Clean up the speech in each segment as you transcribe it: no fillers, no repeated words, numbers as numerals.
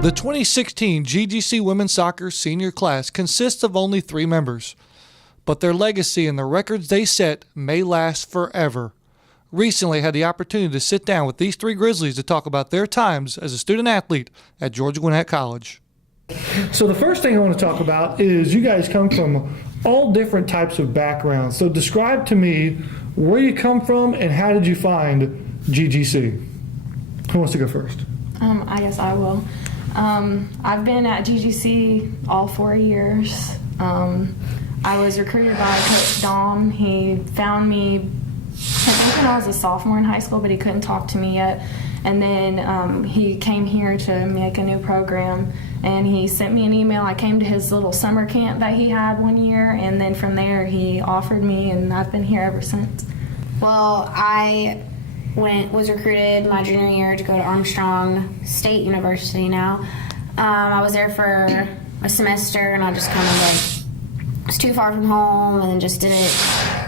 The 2016 GGC Women's Soccer Senior Class consists of only 3 members, but their legacy and the records they set may last forever. Recently, I had the opportunity to sit down with these 3 Grizzlies to talk about their times as a student athlete at Georgia Gwinnett College. So the first thing I want to talk about is you guys come from all different types of backgrounds. So describe to me where you come from and how did you find GGC? Who wants to go first? I guess I will. I've been at GGC all 4 years. I was recruited by Coach Dom. He found me, I think when I was a sophomore in high school, but he couldn't talk to me yet. And then he came here to make a new program, and he sent me an email. I came to his little summer camp that he had one year, and then from there he offered me, and I've been here ever since. Well, I was recruited my junior year to go to Armstrong State University now. I was there for a semester, and I just kind of was too far from home and just didn't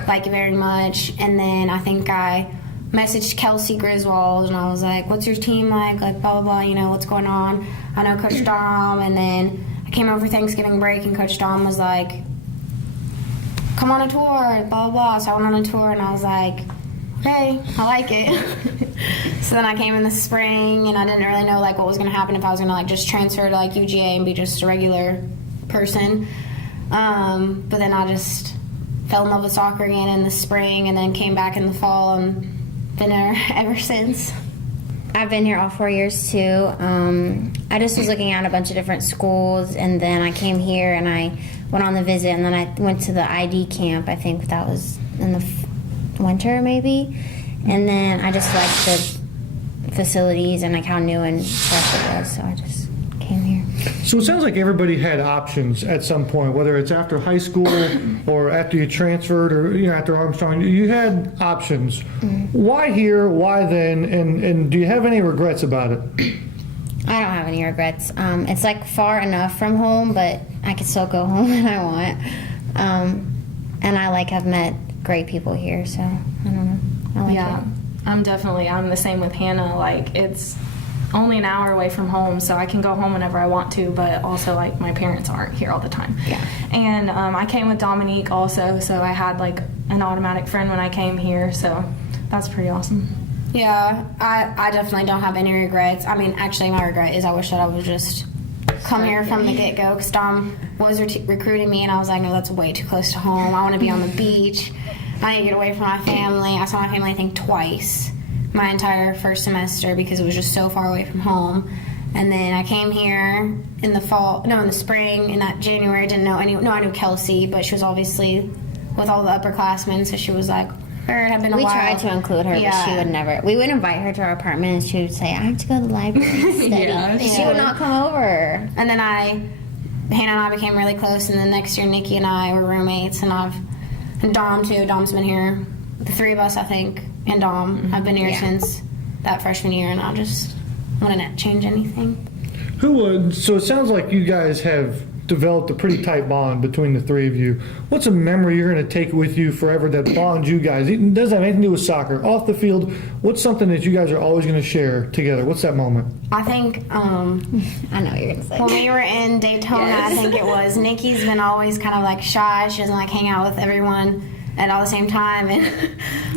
like it very much. And then I think I messaged Kelsey Griswold, and I was like, what's your team like blah, blah, blah, what's going on? I know Coach Dom. And then I came over for Thanksgiving break, and Coach Dom was like, come on a tour, blah, blah, blah. So I went on a tour, and I was like, okay, I like it. So then I came in the spring, and I didn't really know what was going to happen, if I was going to just transfer to UGA and be just a regular person. But then I just fell in love with soccer again in the spring, and then came back in the fall and been there ever since. I've been here all 4 years too. I just was looking at a bunch of different schools, and then I came here and I went on the visit, and then I went to the ID camp. I think that was in the winter maybe, and then I just liked the facilities and how new and fresh it was, so I just came here. So it sounds like everybody had options at some point, whether it's after high school or after you transferred or after Armstrong. You had options. Mm-hmm. Why here? Why then? And do you have any regrets about it? I don't have any regrets. It's far enough from home, but I can still go home when I want. And I have met great people here, so I don't know. I like it. I'm the same with Hannah. It's only an hour away from home, so I can go home whenever I want to, but also my parents aren't here all the time. Yeah. And I came with Dominique also, so I had an automatic friend when I came here, so that's pretty awesome. Yeah, I definitely don't have any regrets. I mean, actually my regret is I wish that I would just come here from the get-go, because Dom was recruiting me, and I was like, no, that's way too close to home. I want to be on the beach. I need to get away from my family. I saw my family, I think, twice my entire first semester because it was just so far away from home. And then I came here in the spring, in that January. I knew Kelsey, but she was obviously with all the upperclassmen, so she was like, it had been a while. We tried to include her, but she would never. We would invite her to our apartment, and she would say, I have to go to the library and study. She would not come over. And then Hannah and I became really close, and then next year Nikki and I were roommates, and Dom too. Dom's been here. The 3 of us, I think, and Dom have been here since that freshman year, and I just wouldn't change anything. Who would? So it sounds like you guys have developed a pretty tight bond between the 3 of you. What's a memory you're going to take with you forever that bonds you guys? It doesn't have anything to do with soccer. Off the field, what's something that you guys are always going to share together? What's that moment? I think, I know what you're going to say. When we were in Daytona, I think it was, Nikki's been always kind of shy. She doesn't hang out with everyone at all the same time. And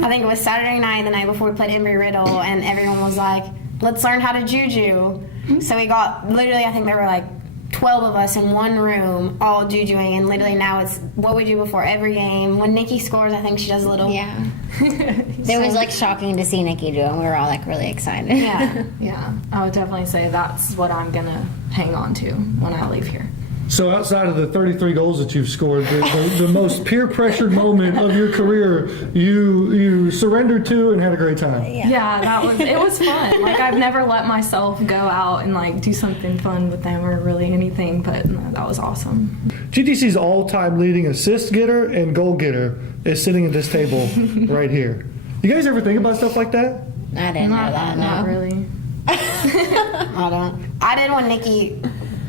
I think it was Saturday night, the night before we played Embry-Riddle, and everyone was like, let's learn how to juju. So we got, literally, I think there were 12 of us in one room, all jujuing, and literally now it's what we do before every game. When Nikki scores, I think she does a little. Yeah. It was shocking to see Nikki do it, and we were all really excited. Yeah. Yeah. I would definitely say that's what I'm going to hang on to when I leave here. So outside of the 33 goals that you've scored, the most peer-pressured moment of your career, you surrendered to and had a great time. Yeah, it was fun. I've never let myself go out and do something fun with them or really anything, but that was awesome. GTC's all-time leading assist getter and goal getter is sitting at this table right here. You guys ever think about stuff like that? I didn't know that. Not really. I don't. I did when Nikki.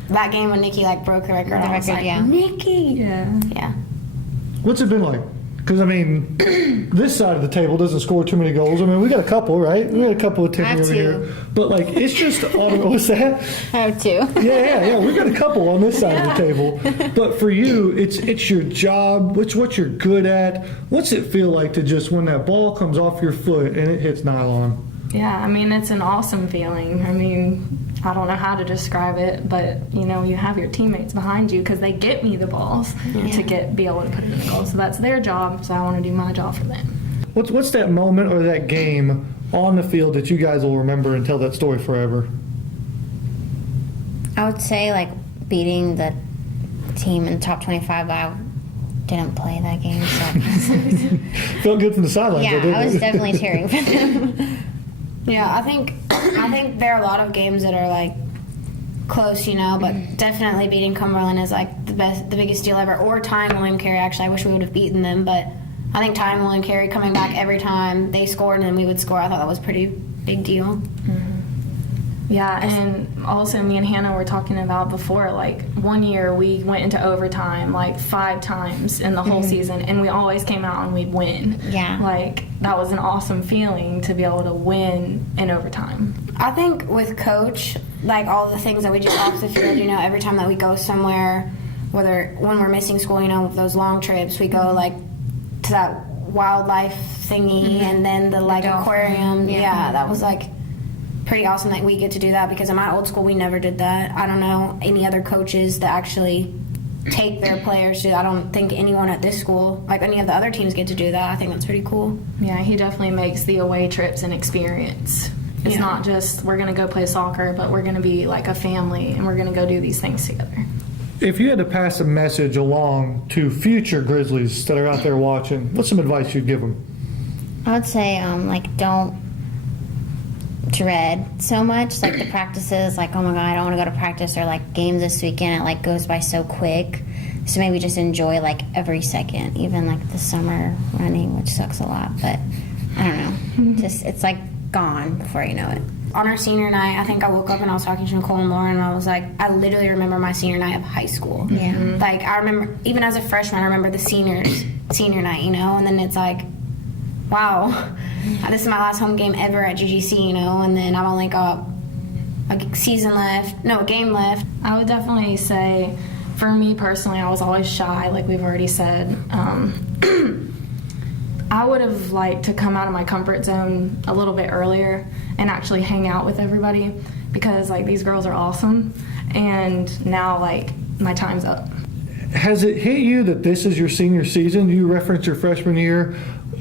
That game when Nikki broke the record. I was like, yeah. Nikki. Yeah. Yeah. What's it been like? Because, I mean, this side of the table doesn't score too many goals. I mean, we got a couple, right? We got a couple of I have over two. here. But, like, it's just, what's that? I have two. Yeah. We got a couple on this side of the table. But for you, it's your job. It's what you're good at. What's it feel like to just, when that ball comes off your foot and it hits nylon? Yeah, I mean, it's an awesome feeling. I mean, I don't know how to describe it, but, you know, you have your teammates behind you because they get me the balls to be able to put it in the goal. So that's their job, so I want to do my job for them. What's that moment or that game on the field that you guys will remember and tell that story forever? I would say like beating the team in the top 25, but I didn't play that game, so Felt good from the sidelines. yeah, though, didn't I was it? definitely cheering for them. Yeah, I think there are a lot of games that are like close, you know, but definitely beating Cumberland is like the biggest deal ever. Or Ty and William Carey. Actually, I wish we would have beaten them, but I think Ty and William Carey coming back every time they scored and then we would score. I thought that was a pretty big deal. Yeah, and also me and Hannah were talking about before, like, one year we went into overtime like 5 times in the whole season, and we always came out and we'd win. Yeah. Like, that was an awesome feeling to be able to win in overtime. I think with Coach, like all the things that we do off the field, you know, every time that we go somewhere, whether when we're missing school, you know, those long trips, we go like to that wildlife thingy and then the like aquarium. Yeah, that was like pretty awesome that we get to do that because in my old school we never did that. I don't know any other coaches that actually take their players to. I don't think anyone at this school, like any of the other teams, get to do that. I think that's pretty cool. Yeah, he definitely makes the away trips an experience. It's not just we're going to go play soccer, but we're going to be like a family and we're going to go do these things together. If you had to pass a message along to future Grizzlies that are out there watching, what's some advice you'd give them? I would say like don't dread so much like the practices, like, oh my god, I don't want to go to practice, or like games this weekend, it like goes by so quick. So maybe just enjoy like every second, even like the summer running, which sucks a lot, but I don't know, just it's like gone before you know it. On our senior night, I think I woke up and I was talking to Nicole and Lauren, and I was like, I literally remember my senior night of high school. Yeah. Like, I remember, even as a freshman, I remember the senior night, you know, and then it's like, wow, this is my last home game ever at GGC, you know, and then I've only got a game left. I would definitely say, for me personally, I was always shy, like we've already said. I would have liked to come out of my comfort zone a little bit earlier and actually hang out with everybody because, like, these girls are awesome, and now, like, my time's up. Has it hit you that this is your senior season? You referenced your freshman year.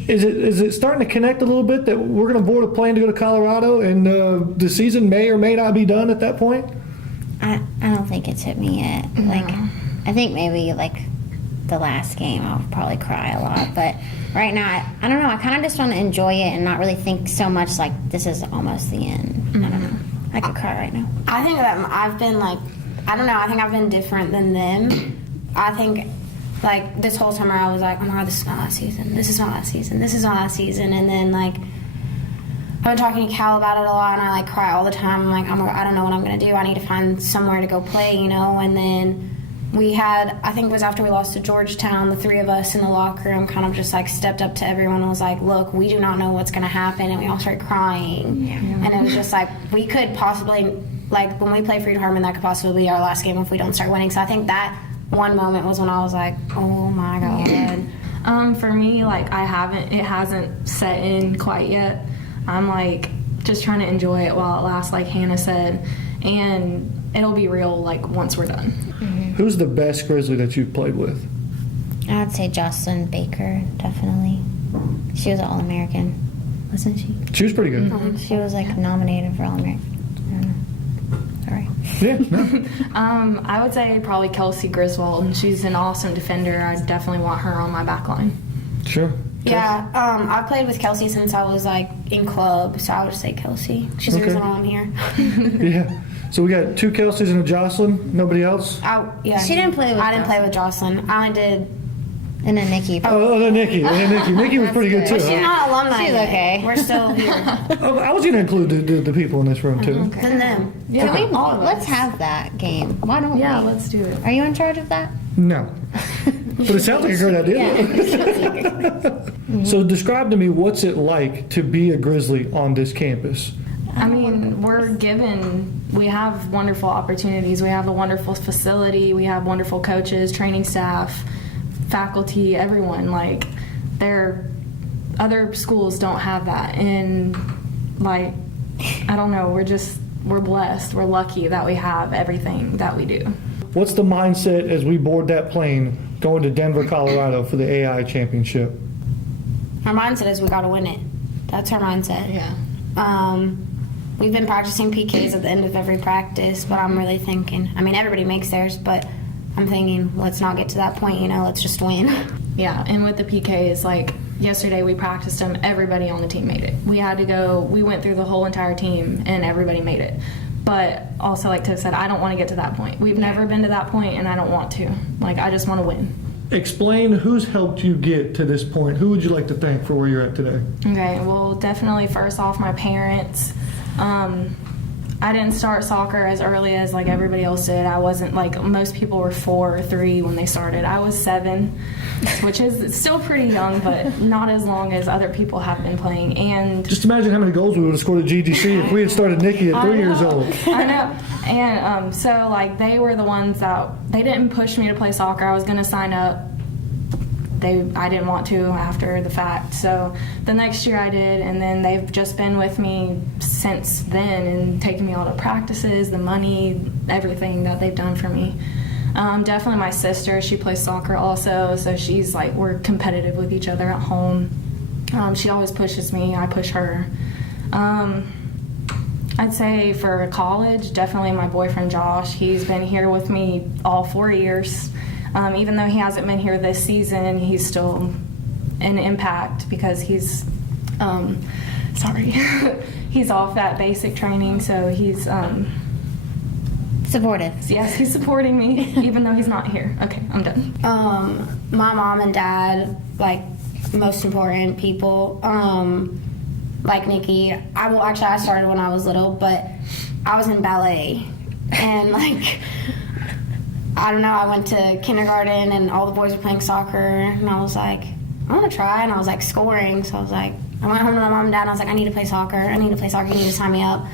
Is it starting to connect a little bit that we're going to board a plane to go to Colorado and the season may or may not be done at that point? I don't think it's hit me yet. Like, I think maybe like the last game I'll probably cry a lot, but right now I don't know. I kind of just want to enjoy it and not really think so much like this is almost the end. I don't know. I could cry right now. I think that I've been like, I don't know, I think I've been different than them. I think like this whole summer I was like, oh my god, this is my last season. This is my last season. This is my last season. And then like I've been talking to Cal about it a lot, and I like cry all the time. I'm like, I don't know what I'm gonna do. I need to find somewhere to go play, you know. And then we had, I think it was after we lost to Georgetown, the 3 of us in the locker room kind of just like stepped up to everyone and was like, look, we do not know what's gonna happen, and we all started crying. Yeah. And it was just like, we could possibly, like when we play Freed Harmon, that could possibly be our last game if we don't start winning. So I think that one moment was when I was like, oh my god. For me, like, it hasn't set in quite yet. I'm like just trying to enjoy it while it lasts, like Hannah said, and it'll be real like once we're done. Who's the best Grizzly that you've played with? I would say Jocelyn Baker, definitely. She was an All-American, wasn't she? She was pretty good. She was like nominated for All-American. Sorry. Yeah, no. I would say probably Kelsey Griswold, and she's an awesome defender. I definitely want her on my back line. Sure. Yeah, I've played with Kelsey since I was like in club, so I would say Kelsey. She's the reason why I'm here. Yeah. So we got 2 Kelseys and a Jocelyn. Nobody else? She didn't play with I didn't play with Jocelyn. I did. And then Nikki. Oh, then Nikki. Nikki was pretty good too. She's not alumni. She's yet. okay. We're still here. I was going to include the people in this room too. Than them. Yeah, Can we, all of us. let's have that game. Why don't we? Yeah, let's do it. Are you in charge of that? No. But it sounds like a great idea. So describe to me, what's it like to be a Grizzly on this campus? I mean, we have wonderful opportunities. We have a wonderful facility. We have wonderful coaches, training staff, faculty, everyone. Like, other schools don't have that. And, like, I don't know, we're blessed. We're lucky that we have everything that we do. What's the mindset as we board that plane going to Denver, Colorado for the AI championship? Our mindset is we got to win it. That's our mindset. Yeah. We've been practicing PKs at the end of every practice, but I'm really thinking, I mean, everybody makes theirs, but I'm thinking, let's not get to that point, let's just win. Yeah, and with the PKs, like, yesterday we practiced them, everybody on the team made it. We went through the whole entire team, and everybody made it. But also, like Tiff said, I don't want to get to that point. We've never been to that point, and I don't want to. Like, I just want to win. Explain who's helped you get to this point. Who would you like to thank for where you're at today? Okay, well, definitely first off, my parents. I didn't start soccer as early as like everybody else did. I wasn't like most people were 4 or 3 when they started. I was 7, which is still pretty young, but not as long as other people have been playing. And just imagine how many goals we would have scored at GGC if we had started Nikki at 3 years old. I know. And so like they were the ones that they didn't push me to play soccer. I was going to sign up. I didn't want to after the fact. So the next year I did, and then they've just been with me since then and taking me all to practices, the money, everything that they've done for me. Definitely my sister, she plays soccer also, so she's like, we're competitive with each other at home. She always pushes me, I push her. I'd say for college, definitely my boyfriend Josh. He's been here with me all 4 years. Even though he hasn't been here this season, he's still an impact because he's, he's off that basic training, so he's supportive. Yes, he's supporting me, even though he's not here. Okay, I'm done. My mom and dad, like, most important people. Like Nikki, I started when I was little, but I was in ballet, and like, I don't know, I went to kindergarten and all the boys were playing soccer, and I was like, I want to try, and I was like scoring, so I was like, I went home to my mom and dad, and I was like, I need to play soccer, you need to sign me up.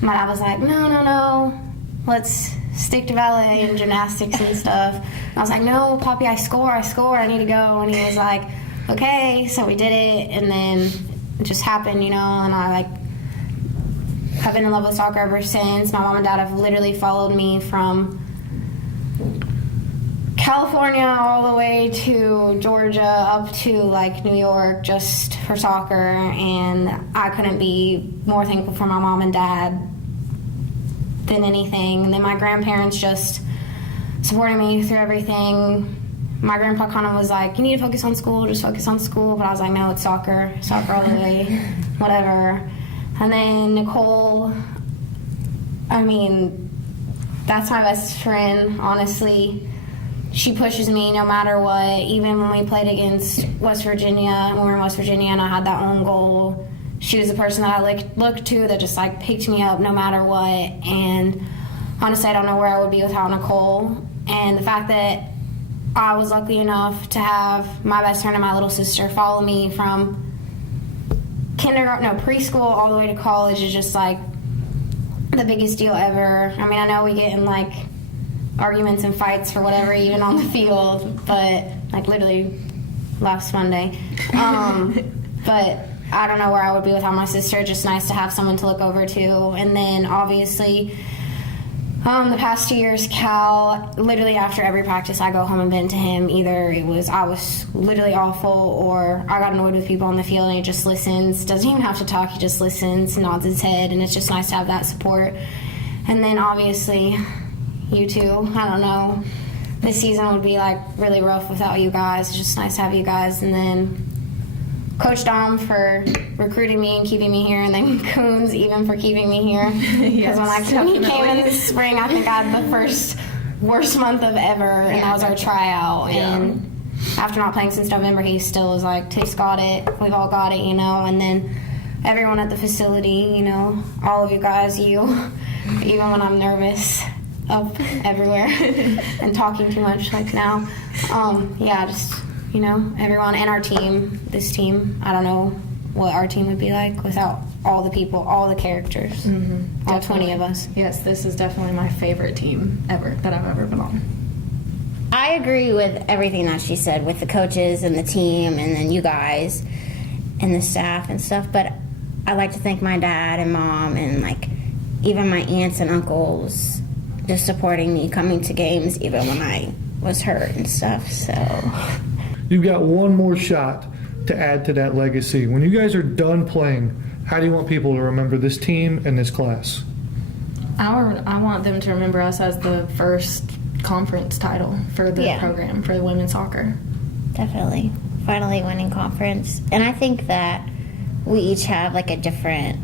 My dad was like, no, let's stick to ballet and gymnastics and stuff. And I was like, no, Poppy, I score, I need to go, and he was like, okay, so we did it, and then it just happened, and I have been in love with soccer ever since. My mom and dad have literally followed me from California all the way to Georgia up to like New York just for soccer, and I couldn't be more thankful for my mom and dad than anything. And then my grandparents just supported me through everything. My grandpa kind of was like, you need to focus on school, just focus on school, but I was like, no, it's soccer all the way, whatever. And then Nicole, I mean, that's my best friend, honestly. She pushes me no matter what. Even when we played against West Virginia, when we were in West Virginia and I had that own goal, she was the person that I looked to that just like picked me up no matter what. And honestly, I don't know where I would be without Nicole. And the fact that I was lucky enough to have my best friend and my little sister follow me from preschool all the way to college is just like the biggest deal ever. I mean, I know we get in like arguments and fights for whatever, even on the field, but like literally last Monday. But I don't know where I would be without my sister. Just nice to have someone to look over to. And then obviously the past 2 years, Cal, literally after every practice I go home and vent to him. Either I was literally awful, or I got annoyed with people on the field, and he just listens, doesn't even have to talk, he just listens, nods his head, and it's just nice to have that support. And then obviously you two, I don't know, this season would be like really rough without you guys. It's just nice to have you guys. And then Coach Dom for recruiting me and keeping me here, and then Coons even for keeping me here. Because when he came in the spring, I think I had the first worst month of ever, and that was our tryout. Yeah. And after not playing since November, he still was like, Tiff's got it, we've all got it, And then everyone at the facility, all of you guys, even when I'm nervous, up everywhere and talking too much like now. Yeah, just, everyone and our team, this team, I don't know what our team would be like without all the people, all the characters, all 20 of us. Yes, this is definitely my favorite team ever that I've ever been on. I agree with everything that she said with the coaches and the team and then you guys and the staff and stuff, but I like to thank my dad and mom and like even my aunts and uncles just supporting me coming to games even when I was hurt and stuff. So You've got one more shot to add to that legacy. When you guys are done playing, how do you want people to remember this team and this class? I want them to remember us as the first conference title for the program, for the women's soccer. definitely. Finally winning conference. And I think that we each have like a different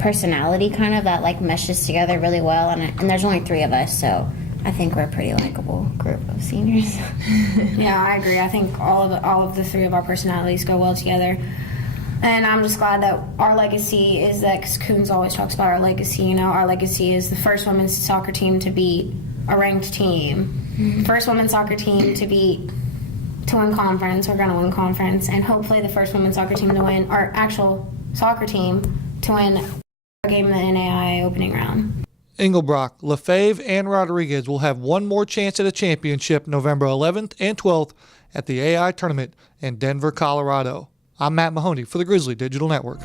personality kind of that like meshes together really well. And there's only 3 of us, so I think we're a pretty likable group of seniors. Yeah, I agree. I think all of the 3 of our personalities go well together. And I'm just glad that our legacy is that, because Coons always talks about our legacy, our legacy is the first women's soccer team to beat a ranked team. First women's soccer team to win conference. We're going to win conference. And hopefully the first women's soccer team to win, our actual soccer team to win a game in the NAIA opening round. Engelbrock, Lefebvre, and Rodriguez will have one more chance at a championship November 11th and 12th at the AI tournament in Denver, Colorado. I'm Matt Mahoney for the Grizzly Digital Network.